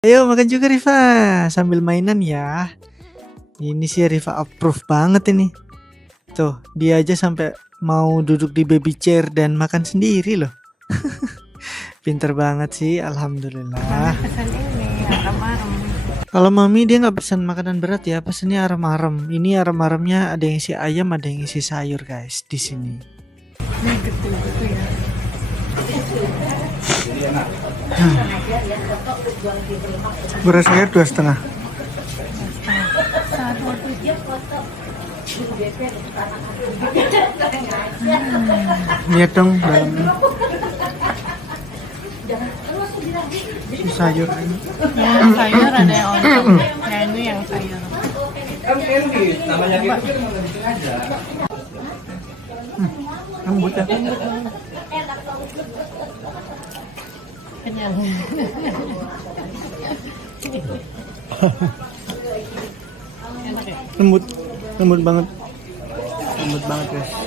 Ayo makan juga Riva, sambil mainan ya. Ini sih Riva approve banget ini. Tuh, dia aja sampai mau duduk di baby chair dan makan sendiri loh. Pinter banget sih, alhamdulillah. Pesan ini arem-arem. Kalau mami dia nggak pesan makanan berat ya, pesennya arem-arem. Ini arem-aremnya ada yang isi ayam, ada yang isi sayur guys di sini. Ini gitu ya. Beras air 2,5. Lihat dong dalamnya. Si sayur ini. Yang sayur ada yang oncom. Nah ini yang sayur. Lembut ya. Kenyang. Enak ya? Lembut banget. Lembut banget guys.